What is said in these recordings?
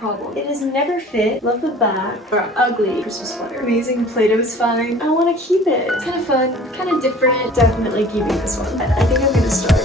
problem. It has never fit. Love the back. Or ugly Christmas sweater. Amazing. Play-Doh's fine. I want to keep it. It's kind of fun, kind of different. Definitely keeping this one. I think I'm gonna start.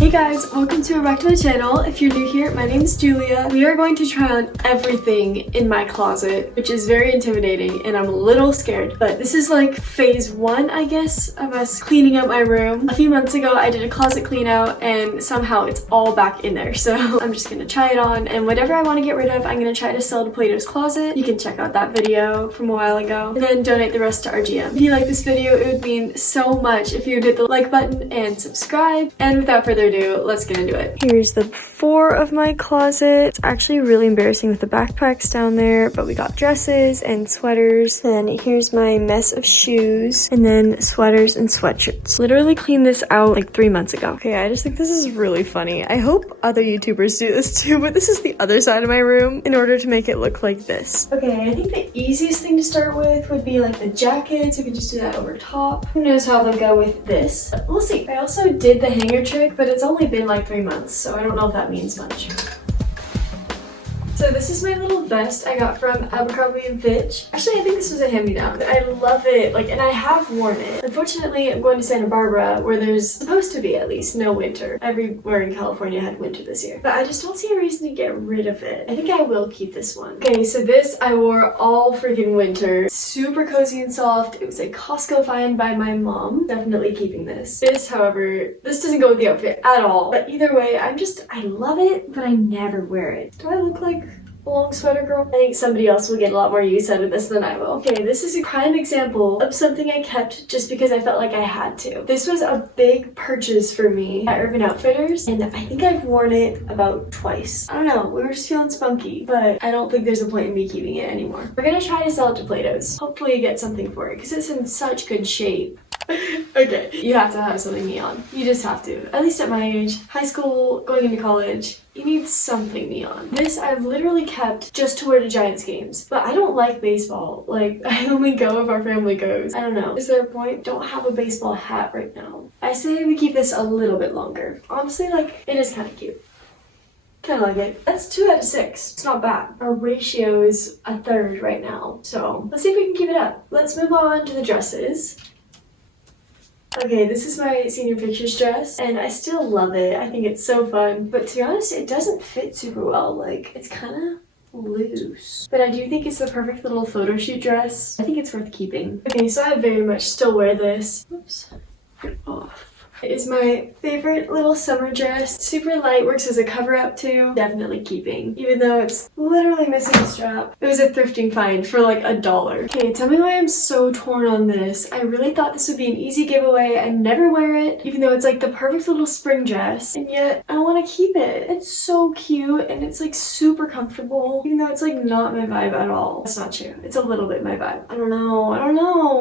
Hey guys, welcome back to my channel. If you're new here, my name is Julia. We are going to try on everything in my closet, which is very intimidating and I'm a little scared. But this is like phase one, I guess, of us cleaning up my room. A few months ago, I did a closet clean out and somehow it's all back in there. So I'm just gonna try it on, and whatever I want to get rid of, I'm gonna try to sell to Play-Doh's Closet. You can check out that video from a while ago and then donate the rest to RGM. If you like this video, it would mean so much if you would hit the like button and subscribe. And without further ado, let's get into it. Here's the before of my closet. It's actually really embarrassing with the backpacks down there, but we got dresses and sweaters. And then here's my mess of shoes, and then sweaters and sweatshirts. Literally cleaned this out like 3 months ago. Okay, I just think this is really funny. I hope other YouTubers do this too, but this is the other side of my room in order to make it look like this. Okay, I think the easiest thing to start with would be like the jackets. We can just do that over top. Who knows how they'll go with this? We'll see. I also did the hanger trick, but it's only been like 3 months, so I don't know if that means much. So this is my little vest I got from Abercrombie & Fitch. Actually, I think this was a hand-me-down. I love it, like, and I have worn it. Unfortunately, I'm going to Santa Barbara, where there's supposed to be at least no winter. Everywhere in California had winter this year. But I just don't see a reason to get rid of it. I think I will keep this one. Okay, so this I wore all freaking winter. Super cozy and soft. It was a Costco find by my mom. Definitely keeping this. This, however, this doesn't go with the outfit at all. But either way, I love it, but I never wear it. Do I look like a long sweater girl? I think somebody else will get a lot more use out of this than I will. Okay, this is a prime example of something I kept just because I felt like I had to. This was a big purchase for me at Urban Outfitters, and I think I've worn it about twice. I don't know, we were just feeling spunky, but I don't think there's a point in me keeping it anymore. We're gonna try to sell it to Play-Doh's. Hopefully get something for it, because it's in such good shape. Okay, you have to have something neon. You just have to. At least at my age, high school, going into college, you need something neon. This I've literally kept just to wear to Giants games, but I don't like baseball. Like, I only go if our family goes. I don't know. Is there a point? Don't have a baseball hat right now. I say we keep this a little bit longer. Honestly, like, it is kind of cute. Kind of like it. That's 2 out of 6. It's not bad. Our ratio is 1/3 right now. So let's see if we can keep it up. Let's move on to the dresses. Okay, this is my senior pictures dress, and I still love it. I think it's so fun, but to be honest, it doesn't fit super well. Like, it's kind of loose. But I do think it's the perfect little photo shoot dress. I think it's worth keeping. Okay, so I very much still wear this. Oops. Get off. It is my favorite little summer dress. Super light, works as a cover-up too. Definitely keeping, even though it's literally missing a strap. It was a thrifting find for like $1. Okay, tell me why I'm so torn on this. I really thought this would be an easy giveaway. I never wear it, even though it's like the perfect little spring dress, and yet I want to keep it. It's so cute, and it's like super comfortable, even though it's like not my vibe at all. That's not true. It's a little bit my vibe. I don't know.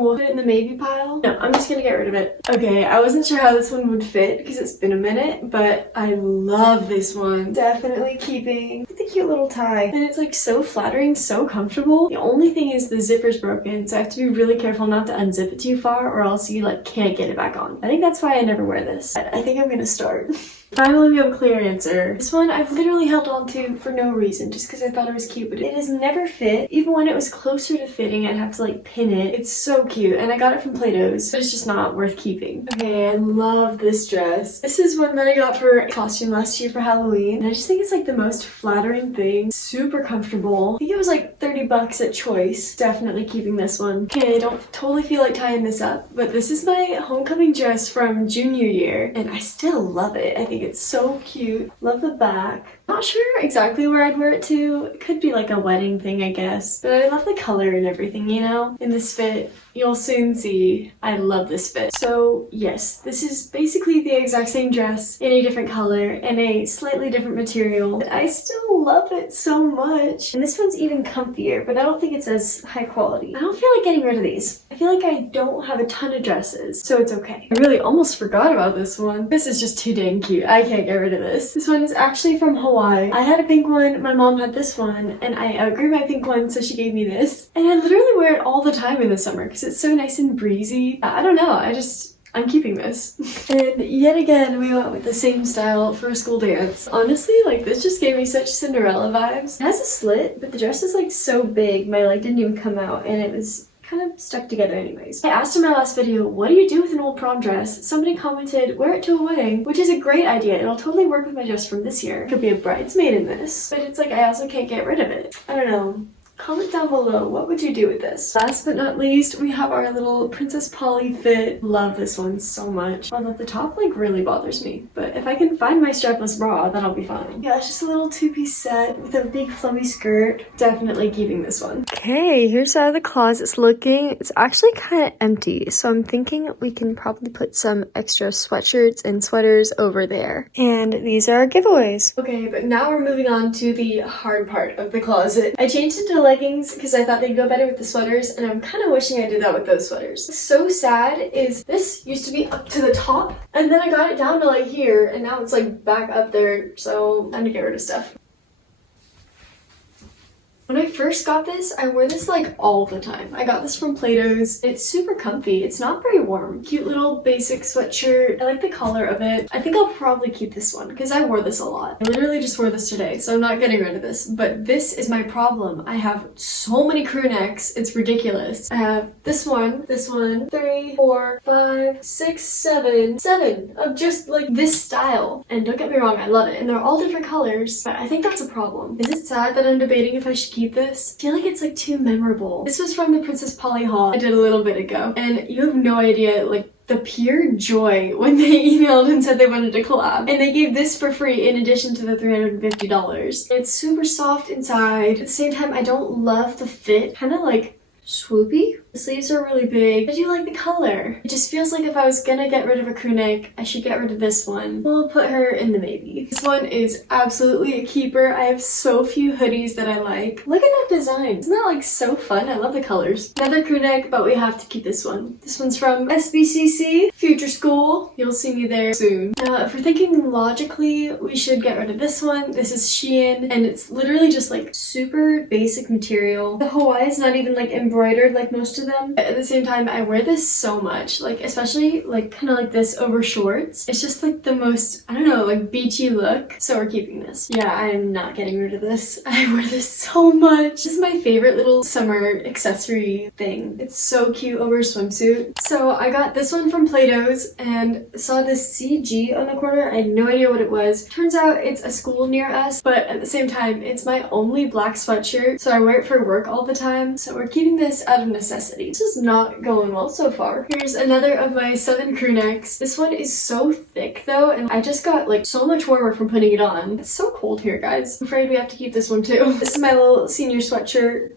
Put it in the maybe pile? No, I'm just gonna get rid of it. Okay, I wasn't sure how this one would fit because it's been a minute, but I love this one. Definitely keeping. Look at the cute little tie, and it's like so flattering, so comfortable. The only thing is the zipper's broken, so I have to be really careful not to unzip it too far, or else you like can't get it back on. I think that's why I never wear this. I think I'm gonna start. Finally, we have a clear answer. This one I've literally held on to for no reason, just because I thought it was cute, but it has never fit. Even when it was closer to fitting, I'd have to like pin it. It's so cute, and I got it from Play-Doh's, but it's just not worth keeping. Okay, I love this dress. This is one that I got for a costume last year for Halloween, and I just think it's like the most flattering thing. Super comfortable. I think it was like 30 bucks at Choice. Definitely keeping this one. Okay, I don't totally feel like tying this up, but this is my homecoming dress from junior year, and I still love it. I think it's so cute. Love the back. Not sure exactly where I'd wear it to. It could be like a wedding thing, I guess. But I love the color and everything, you know? In this fit, you'll soon see I love this fit. So yes, this is basically the exact same dress in a different color and a slightly different material. But I still love it so much. And this one's even comfier, but I don't think it's as high quality. I don't feel like getting rid of these. I feel like I don't have a ton of dresses, so it's okay. I really almost forgot about this one. This is just too dang cute. I can't get rid of this. This one is actually from Hawaii. I had a pink one, my mom had this one, and I outgrew my pink one, so she gave me this. And I literally wear it all the time in the summer because it's so nice and breezy. I don't know, I just I'm keeping this. And yet again, we went with the same style for a school dance. Honestly, like this just gave me such Cinderella vibes. It has a slit, but the dress is like so big, my leg didn't even come out, and it was kind of stuck together anyways. I asked in my last video, what do you do with an old prom dress? Somebody commented, wear it to a wedding, which is a great idea. It'll totally work with my dress from this year. I could be a bridesmaid in this, but it's like I also can't get rid of it. I don't know. Comment down below, what would you do with this? Last but not least, we have our little Princess Polly fit. Love this one so much. Although the top like really bothers me, but if I can find my strapless bra, then I'll be fine. Yeah, it's just a little two-piece set with a big flowy skirt. Definitely keeping this one. Okay, here's how the closet's looking. It's actually kind of empty, so I'm thinking we can probably put some extra sweatshirts and sweaters over there. And these are our giveaways. Okay, but now we're moving on to the hard part of the closet. I changed it to leggings because I thought they'd go better with the sweaters, and I'm kind of wishing I did that with those sweaters. What's so sad is this used to be up to the top, and then I got it down to like here, and now it's like back up there, so time to get rid of stuff. When I first got this, I wore this like all the time. I got this from Plato's. It's super comfy. It's not very warm. Cute little basic sweatshirt. I like the color of it. I think I'll probably keep this one because I wore this a lot. I literally just wore this today, so I'm not getting rid of this. But this is my problem. I have so many crew necks. It's ridiculous. I have this one, 3, 4, 5, 6, 7 of just like this style. And don't get me wrong, I love it. And they're all different colors, but I think that's a problem. Is it sad that I'm debating if I should keep this? I feel like it's like too memorable. This was from the Princess Polly haul I did a little bit ago, and you have no idea like the pure joy when they emailed and said they wanted to collab. And they gave this for free in addition to the $350. It's super soft inside. At the same time, I don't love the fit. Kind of like swoopy. The sleeves are really big. I do like the color. It just feels like if I was gonna get rid of a crew neck, I should get rid of this one. We'll put her in the maybe. This one is absolutely a keeper. I have so few hoodies that I like. Look at that design. Isn't that like so fun? I love the colors. Another crew neck, but we have to keep this one. This one's from SBCC, Future School. You'll see me there soon. Now, if we're thinking logically, we should get rid of this one. This is Shein, and it's literally just like super basic material. The Hawaii is not even like embroidered like most of them. At the same time, I wear this so much, like especially like kind of like this over shorts. It's just like the most, I don't know, like beachy look. So we're keeping this. Yeah, I am not getting rid of this. I wear this so much. This is my favorite little summer accessory thing. It's so cute over a swimsuit. So I got this one from Plato's and saw this CG on the corner. I had no idea what it was. Turns out it's a school near us, but at the same time, it's my only black sweatshirt, so I wear it for work all the time. So we're keeping this out of necessity. This is not going well so far. Here's another of my 7 crew necks. This one is so thick though, and I just got like so much warmer from putting it on. It's so cold here, guys. I'm afraid we have to keep this one too. This is my little senior sweatshirt,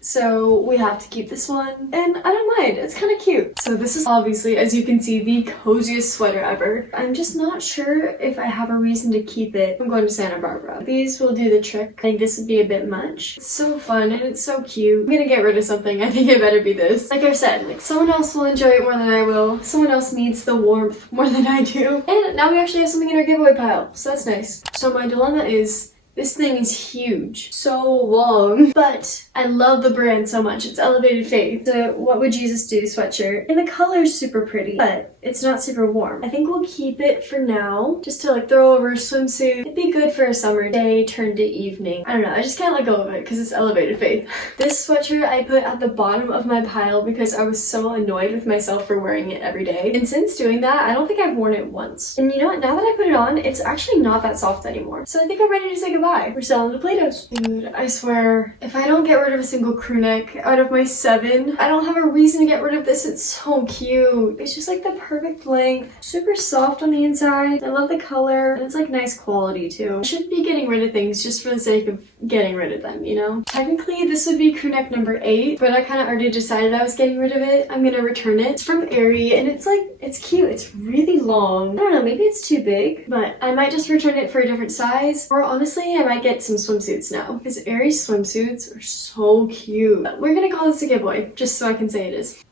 so we have to keep this one, and I don't mind. It's kind of cute. So this is obviously, as you can see, the coziest sweater ever. I'm just not sure if I have a reason to keep it. I'm going to Santa Barbara. These will do the trick. I think this would be a bit much. It's so fun and it's so cute. I'm gonna get rid of something. I think it better be this. Like I said, like someone else will enjoy it more than I will. Someone else needs the warmth more than I do. And now we actually have something in our giveaway pile, so that's nice. So my dilemma is, this thing is huge, so long, but I love the brand so much. It's Elevated Faith. The What Would Jesus Do sweatshirt, and the color's super pretty, but it's not super warm. I think we'll keep it for now, just to like throw over a swimsuit. It'd be good for a summer day turned to evening. I don't know, I just can't let go of it because it's Elevated Faith. This sweatshirt I put at the bottom of my pile because I was so annoyed with myself for wearing it every day. And since doing that, I don't think I've worn it once. And you know what, now that I put it on, it's actually not that soft anymore. So I think I'm ready to say goodbye. We're selling to Plato's. Dude, I swear, if I don't get rid of a single crew neck out of my 7, I don't have a reason to get rid of this. It's so cute. It's just like the perfect length, super soft on the inside. I love the color, and it's like nice quality too. I shouldn't be getting rid of things just for the sake of getting rid of them, you know? Technically, this would be crew neck number 8, but I kind of already decided I was getting rid of it. I'm gonna return it. It's from Aerie, and it's like, it's cute. It's really long. I don't know, maybe it's too big, but I might just return it for a different size, or honestly, I might get some swimsuits now, because Aerie swimsuits are so cute. We're gonna call this a giveaway, just so I can say it is.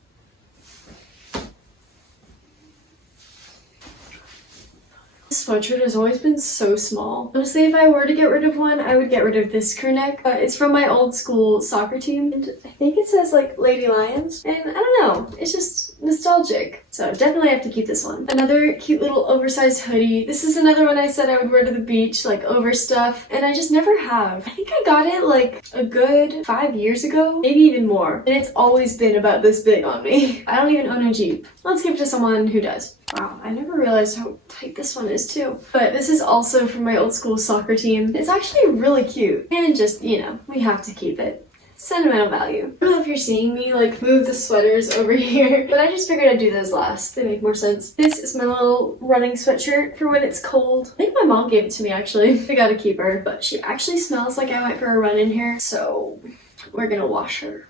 This sweatshirt has always been so small. Honestly, if I were to get rid of one, I would get rid of this crew neck. It's from my old school soccer team, and I think it says like Lady Lions, and I don't know, it's just nostalgic. So definitely have to keep this one. Another cute little oversized hoodie. This is another one I said I would wear to the beach, like over stuff, and I just never have. I think I got it like a good 5 years ago, maybe even more. And it's always been about this big on me. I don't even own a Jeep. Let's give it to someone who does. Wow, I never realized how tight this one is too. But this is also from my old school soccer team. It's actually really cute. And just, you know, we have to keep it. Sentimental value. I don't know if you're seeing me like move the sweaters over here, but I just figured I'd do those last. They make more sense. This is my little running sweatshirt for when it's cold. I think my mom gave it to me actually. I gotta keep her, but she actually smells like I went for a run in here, so we're gonna wash her.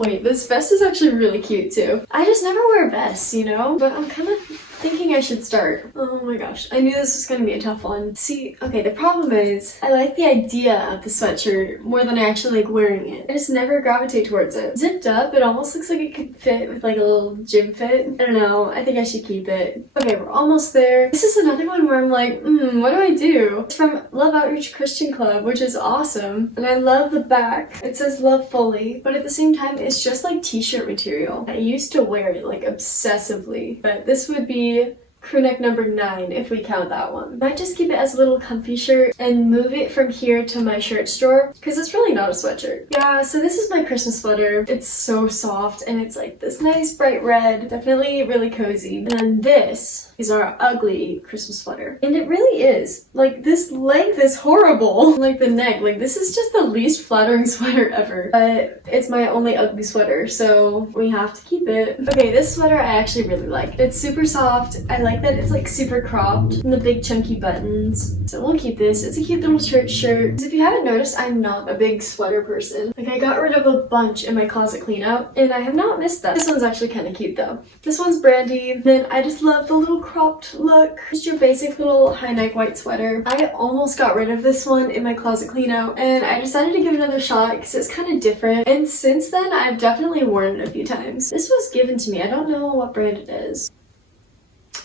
Wait, this vest is actually really cute too. I just never wear vests, you know? But I'm kind of thinking I should start. Oh my gosh, I knew this was gonna be a tough one. See, okay, the problem is I like the idea of the sweatshirt more than I actually like wearing it. I just never gravitate towards it. Zipped up, it almost looks like it could fit with like a little gym fit. I don't know, I think I should keep it. Okay, we're almost there. This is another one where I'm like, what do I do? It's from Love Outreach Christian Club, which is awesome. And I love the back. It says love fully, but at the same time, it's just like t-shirt material. I used to wear it like obsessively, but this would be crew neck number 9 if we count that one. Might just keep it as a little comfy shirt and move it from here to my shirt drawer because it's really not a sweatshirt. Yeah, so this is my Christmas sweater. It's so soft and it's like this nice bright red. Definitely really cozy. And then this is our ugly Christmas sweater. And it really is. Like this length is horrible. Like the neck, like this is just the least flattering sweater ever. But it's my only ugly sweater, so we have to keep it. Okay, this sweater I actually really like. It's super soft. I like that it's like super cropped and the big chunky buttons. So we'll keep this. It's a cute little church shirt. If you haven't noticed, I'm not a big sweater person. Like I got rid of a bunch in my closet clean out and I have not missed them. This one's actually kind of cute though. This one's brandy. Then I just love the little cropped look. Just your basic little high neck white sweater. I almost got rid of this one in my closet clean out and I decided to give it another shot because it's kind of different. And since then, I've definitely worn it a few times. This was given to me. I don't know what brand it is.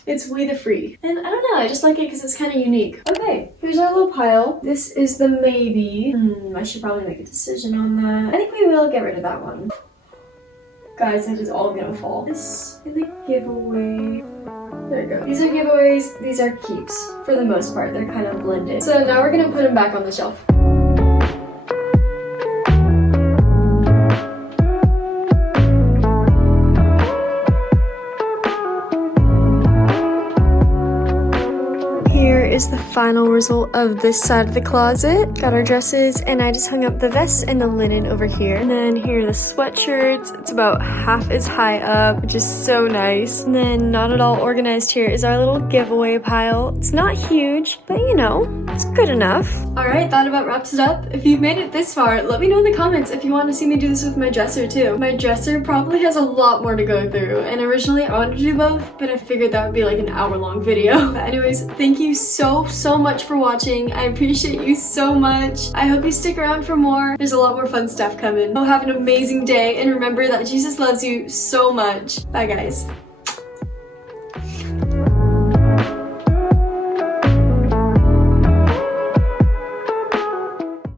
It's We the Free. And I don't know, I just like it because it's kind of unique. Okay, here's our little pile. This is the maybe. I should probably make a decision on that. I think we will get rid of that one. Guys, it is all gonna fall. This is a giveaway. There we go. These are giveaways, these are keeps. For the most part, they're kind of blended. So now we're gonna put them back on the shelf. Is the final result of this side of the closet. Got our dresses and I just hung up the vests and the linen over here. And then here are the sweatshirts. It's about half as high up, which is so nice. And then not at all organized here is our little giveaway pile. It's not huge, but you know, it's good enough. Alright, that about wraps it up. If you've made it this far, let me know in the comments if you want to see me do this with my dresser too. My dresser probably has a lot more to go through, and originally I wanted to do both, but I figured that would be like an hour-long video. But anyways, thank you so much for watching. I appreciate you so much. I hope you stick around for more. There's a lot more fun stuff coming. Oh, have an amazing day, and remember that Jesus loves you so much. Bye guys.